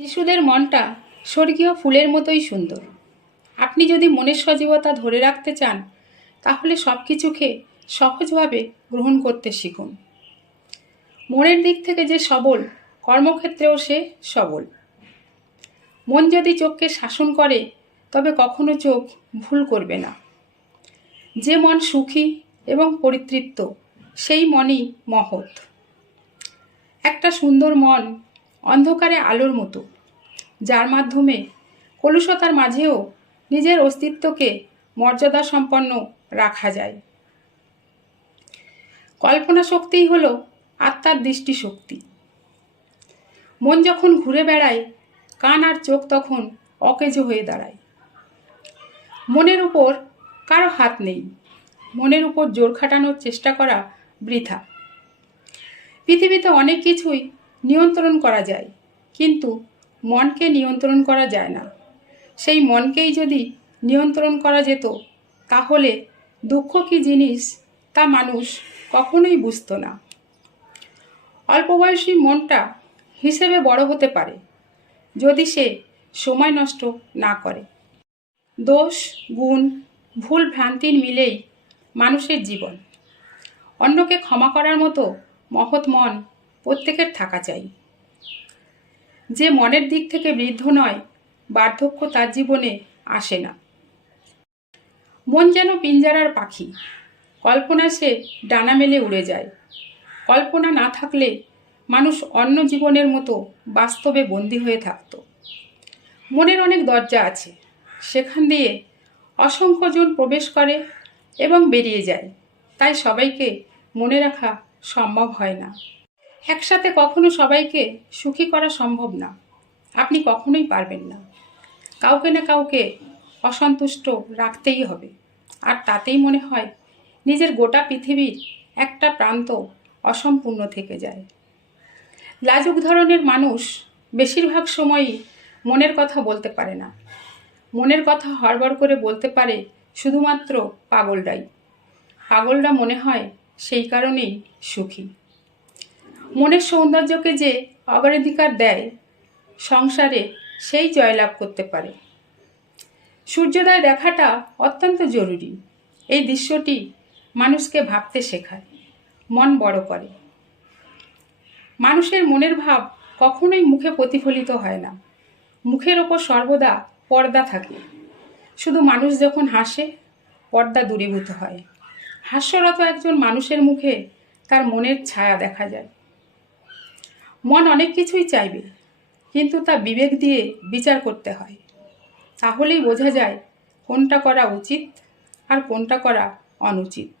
শিশুদের মনটা স্বর্গীয় ফুলের মতোই সুন্দর। আপনি যদি মনের সজীবতা ধরে রাখতে চান তাহলে সব কিছুকে সহজভাবে গ্রহণ করতে শিখুন। মনের দিক থেকে যে সবল, কর্মক্ষেত্রেও সে সবল। মন যদি চোখকে শাসন করে তবে কখনো চোখ ভুল করবে না। যে মন সুখী এবং পরিতৃপ্ত সেই মনই মহৎ। একটা সুন্দর মন অন্ধকারে আলোর মতো, যার মাধ্যমে কলুষতার মাঝেও নিজের অস্তিত্বকে মর্যাদা সম্পন্ন রাখা যায়। কল্পনা শক্তিই হলো আত্মার দৃষ্টিশক্তি। মন যখন ঘুরে বেড়ায়, কান আর চোখ তখন অকেজো হয়ে দাঁড়ায়। মনের উপর কারো হাত নেই, মনের উপর জোর খাটানোর চেষ্টা করা বৃথা। পৃথিবীতে অনেক কিছুই নিয়ন্ত্রণ করা যায়, কিন্তু মনকে নিয়ন্ত্রণ করা যায় না। সেই মনকেই যদি নিয়ন্ত্রণ করা যেত তাহলে দুঃখ কী জিনিস তা মানুষ কখনোই বুঝতো না। অল্প বয়সী মনটা হিসেবে বড় হতে পারে যদি সে সময় নষ্ট না করে। দোষ, গুণ, ভুল ভ্রান্তির মিলেই মানুষের জীবন। অন্যকে ক্ষমা করার মতো মহৎ মন প্রত্যেকের থাকা চাই। যে মনের দিক থেকে বৃদ্ধ নয়, বার্ধক্য তার জীবনে আসে না। মন যেন পিঞ্জারার পাখি, কল্পনা সে ডানা মেলে উড়ে যায়। কল্পনা না থাকলে মানুষ অন্য জীবনের মতো বাস্তবে বন্দী হয়ে থাকত। মনের অনেক দরজা আছে, সেখান দিয়ে অসংখ্যজন প্রবেশ করে এবং বেরিয়ে যায়। তাই সবাইকে মনে রাখা সম্ভব হয় না। একসাথে কখনো সবাইকে সুখী করা সম্ভব না। আপনি কখনোই পারবেন না। কাউকে না কাউকে অসন্তুষ্ট রাখতেই হবে, আর তাতেই মনে হয় নিজের গোটা পৃথিবীর একটা প্রান্ত অসম্পূর্ণ থেকে যায়। লাজুক ধরনের মানুষ বেশিরভাগ সময়ই মনের কথা বলতে পারে না। মনের কথা হড়বড় করে বলতে পারে শুধুমাত্র পাগলরাই। পাগলরা মনে হয় সেই কারণেই সুখী। মনের সৌন্দর্যকে যে অগ্রাধিকার দেয় সংসারে, সেই জয়লাভ করতে পারে। সূর্যোদয় দেখাটা অত্যন্ত জরুরি। এই দৃশ্যটি মানুষকে ভাবতে শেখায়, মন বড় করে। মানুষের মনের ভাব কখনোই মুখে প্রতিফলিত হয় না। মুখের ওপর সর্বদা পর্দা থাকে। শুধু মানুষ যখন হাসে, পর্দা দূরীভূত হয়। হাস্যরত একজন মানুষের মুখে তার মনের ছায়া দেখা যায়। মন অনেক কিছুই চাইবে, কিন্তু তা বিবেক দিয়ে বিচার করতে হয়। তাহলেই বোঝা যায় কোনটা করা উচিত আর কোনটা করা অনুচিত।